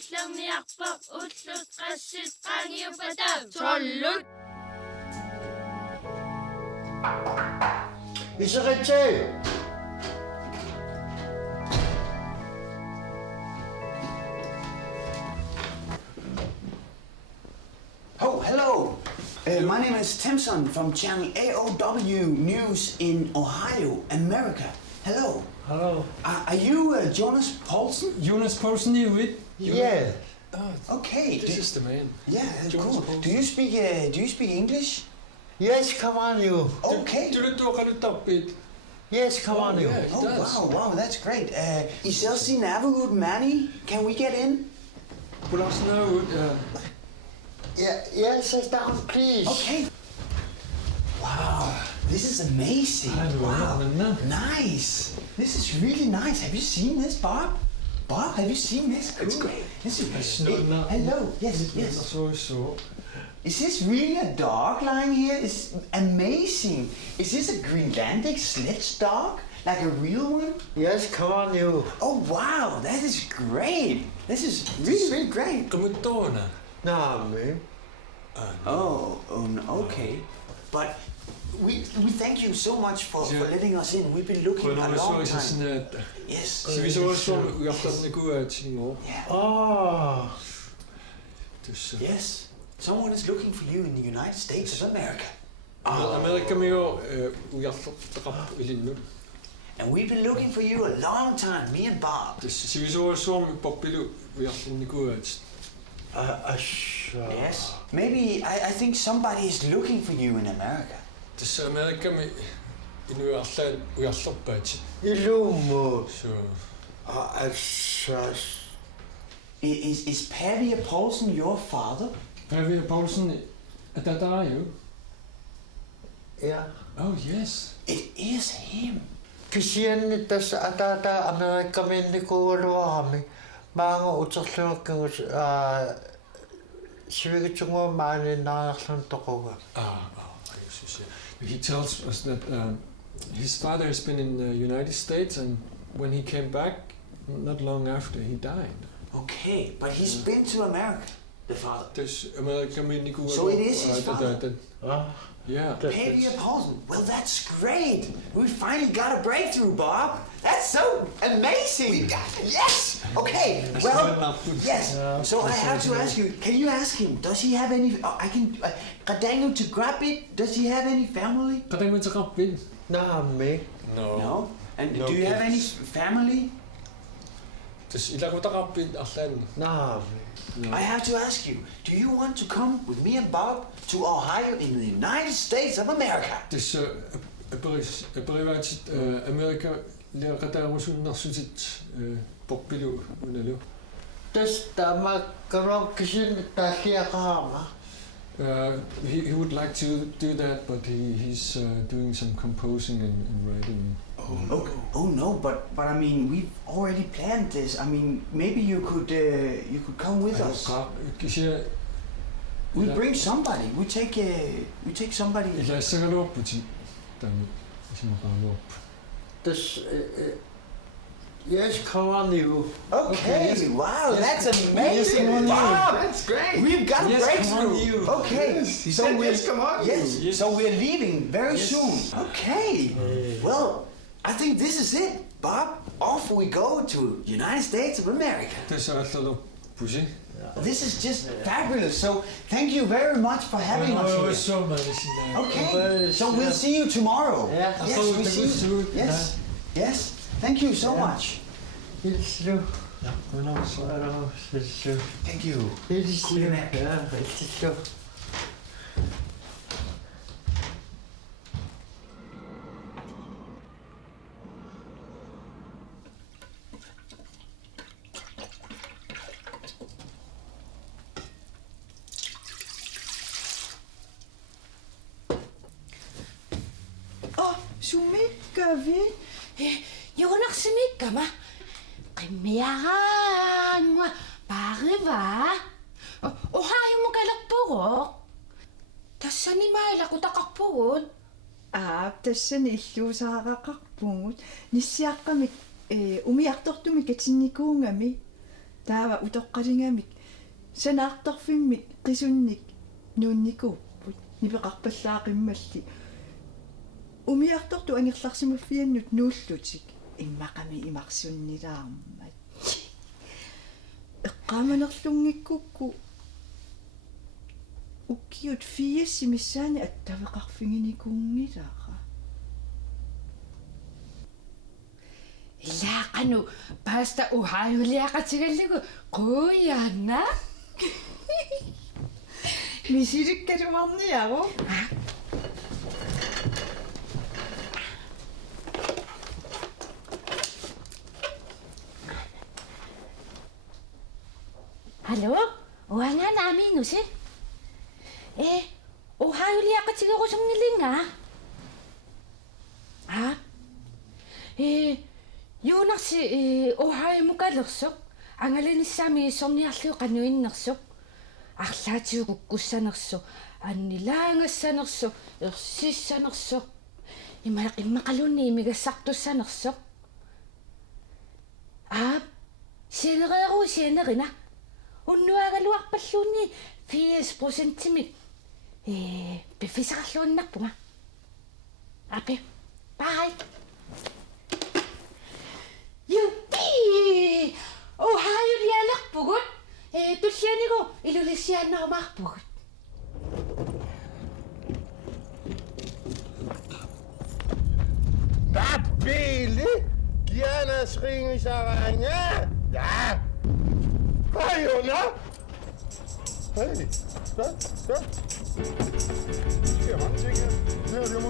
Siullermik ulluqassit qangiupatav trollut. Iseritse! Oh, hello. My name is Timson from channel AOW News in Ohio, America. Hello. Hello. Are you Jonas Poulsen? Jonas Poulsen, you with? Yeah. Okay. This is the man. Yeah, Jonas cool. Poulsen. Do you speak English? Yes, come on you. Okay. Yes, come on you. Yeah, he Oh does. wow, that's great. Iselsi Navagud Manny, can we get in? Pulaartoqarpoq. Yeah, yes, sit down, please. Okay. Wow, this is amazing. Wow, nice. This is really nice. Have you seen this, Bob? Bob, have you seen this? Cool. It's great. This is hello. Yes. Is this really a dog lying here? It's amazing. Is this a Greenlandic sledge dog? Like a real one? Yes, come on you. Oh wow, that is great. This is really great. Nah, man. Oh, okay. But we thank you so much for letting us in. We've been looking a long time. Yes. Oh. Yes. Someone is looking for you in the United States of America. Amerikami ujarlutaqarpoq. And we've been looking for you a long time, me and Bob. Yes. Maybe I think somebody is looking for you in America. Amerikami ujarlorpaat. Illumo. Is Pavia Poulsen your father? Pavia Poulsen, that are you? Yeah. Oh yes. It is him. Kisian tas atata Amerikami nikuuluarami. Maanga uterluakkangus sivigitsunguа maani naarlun toquga. He tells us that his father has been in the United States, and when he came back, not long after, he died. Okay, but he's been to America, the father. So it is his father? Yeah. Pavia Poulsen. Well, that's great. We finally got a breakthrough, Bob. That's so amazing. We got it. Yes. Okay. Well, yes. So I have to ask you. Can you ask him? Does he have any? I can. Kadangu to grab it. Does he have any family? Nah, me. No. And do you have any family? Nah, me. I have to ask you. Do you want to come with me and Bob to Ohio in the United States of America? This Amerika Juunarsip poppilu unalu. Tas tamakkarok kisin tahiaqama. He would like to do that, but he's doing some composing and writing. Oh no, but I mean we've already planned this. I mean maybe you could come with us. We bring somebody. We take somebody. Tas yes, come on you. Okay. Wow, that's amazing. Wow, that's great. We've got a breakthrough. Okay. So we're leaving very soon. Okay. Well, I think this is it, Bob. Off we go to United States of America. This is just fabulous. So thank you very much for having us here. Okay. So we'll see you tomorrow. Yeah. Yes, we see you. Yes. Yes. Thank you so much. It's true. Ja, hvornår så er der så. Thank you. Det siger jeg. Ja, rigtig sjovt. Sumikkavin. Juunarsimikkama. Qimmiaraangua paarivaa. Ohaajumukalappugo. Tassanimaa ilaqutaqarpugut. Tassani illuusaaraqarpungut. Nissiaqqamik umiartortumik katinnikuungami. Taava utoqqalingamik. Sanaartorfimmik qisunnik nuunnikuupput. Nipeqarpallaaqimmalli. Umiartortu angirlarsimuffiannut nuullutik. Immaqami imarsunnilaarmat. Eqqamanerlungikkukku ukkiut fiissimissaani attaveqarfinginikuungilaara. Ilaaqanu pasta uhaajuliaqatigallugu quuyaanna. Misilikkaluarniaru. Hallo? Uangaanaamiinusi? Uhaajuliaqatigarusungilinga? Juunarsi uhaajumukalersuq angalanissami sorniarliu qanuinnersuq арлаатиугуккуссанерсу аннилаангассанерсу ерсиссанерсу иммақалунни имигассартуссанерсу сианериеру сианерина уннуагалуарпаллуунни 80%-мик бифисақарлуаннарпунга апи бай юппи ohaajulialerpugut tullianigu ilulisiaannarmarpugut Napili! Jonas ringer saranya. Ja! Hej, Jonas! Hej! Så. Skal jeg mange ting her? Her er det